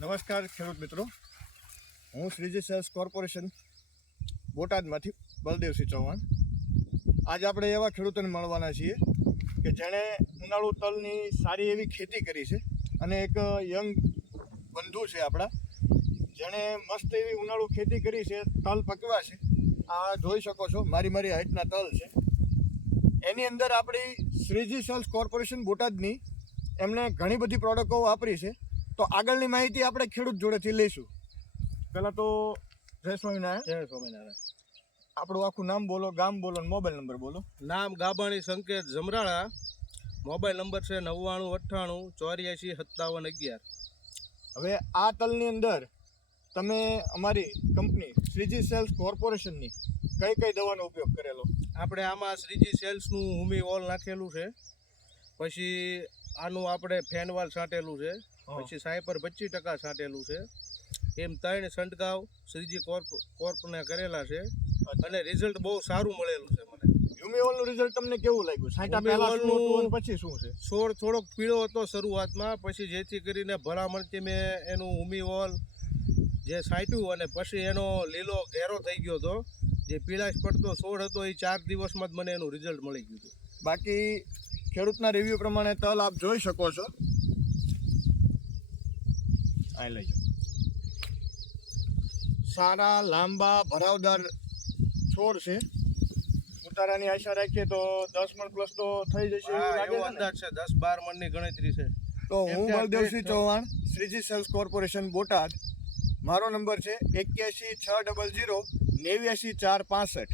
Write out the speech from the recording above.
નમસ્કાર ખેડૂત મિત્રો. હું શ્રીજી સેલ્સ કોર્પોરેશન, બોટાદમાંથી બલદેવસિંહ ચૌહાણ. આજ આપણે એવા ખેડૂતોને મળવાના છીએ કે જેણે ઉનાળુ તલની સારી એવી ખેતી કરી છે અને એક યંગ બંધુ છે આપણા. જેણે મસ્ત એવી ઉનાળુ ખેતી કરી છે, તલ પકવા છે. આ જોઈ શકો છો મારી મારી હાઈટના તલ છે. એની અંદર આપણી શ્રીજી સેલ્સ કોર્પોરેશન બોટાદની એમણે ઘણી બધી પ્રોડક્ટો વાપરી છે. તો આગળની માહિતી આપણે ખેડૂત જોડેથી લઈશું. પહેલાં તો જય સ્વામિનારાયણ. જય સ્વામિનારાયણ. આપણું આખું નામ બોલો ગામ બોલો અને મોબાઈલ નંબર બોલો. નામ ગાબાણી સંકેત જમરાળા. મોબાઈલ નંબર છે નવ્વાણું અઠ્ઠાણું ચોર્યાસી સત્તાવન અગિયાર. હવે આ તલની અંદર તમે અમારી કંપની શ્રીજી સેલ્સ કોર્પોરેશનની કઈ કઈ દવાનો ઉપયોગ કરેલો? આપણે આમાં શ્રીજી સેલ્સનું હુમી ઓલ નાખેલું છે. પછી આનું આપણે ફેનવાલ છાંટેલું છે. પછી સાયપર પચીસ ટકા છાંટેલું છે. એમ ત્રણ છંટકાવ શ્રીજી કોર્પ કોર્પને કરેલા છે. અને રિઝલ્ટ બહુ સારું મળેલું છે મને. હ્યુમિઓલનું રિઝલ્ટ તમને કેવું લાગ્યું? સાંઠા પહેલા શું હ્યુમિઓલનું- હતું અને પછી શું છે? છોડ થોડોક પીળો હતો શરૂઆતમાં. પછી જેથી કરીને ભલામણથી મેં એનું હુમી ઓલ જે સાંટ્યું અને પછી એનો લીલો ઘેરો થઈ ગયો હતો જે પીળાશ પડતો છોડ હતો એ ચાર દિવસમાં જ મને એનું રિઝલ્ટ મળી ગયું હતું. બાકી ખેડૂતના રિવ્યૂ પ્રમાણે તલ આપ જોઈ શકો છો. આ લઈ જાઓ. સારા લાંબા ભરાવદાર છોડ છે. ઉતારાની આશા રાખીએ તો દસ મણ પ્લસ તો થઈ જશે એવું અંદાજ છે. દસ બાર મણની ગણતરી છે. તો હું બળદેવસિંહ ચૌહાણ શ્રીજી સેલ્સ કોર્પોરેશન બોટાદ. મારો નંબર છે એક્યાસી છ ડબલ જીરો નેવ્યાસી ચાર પાસઠ.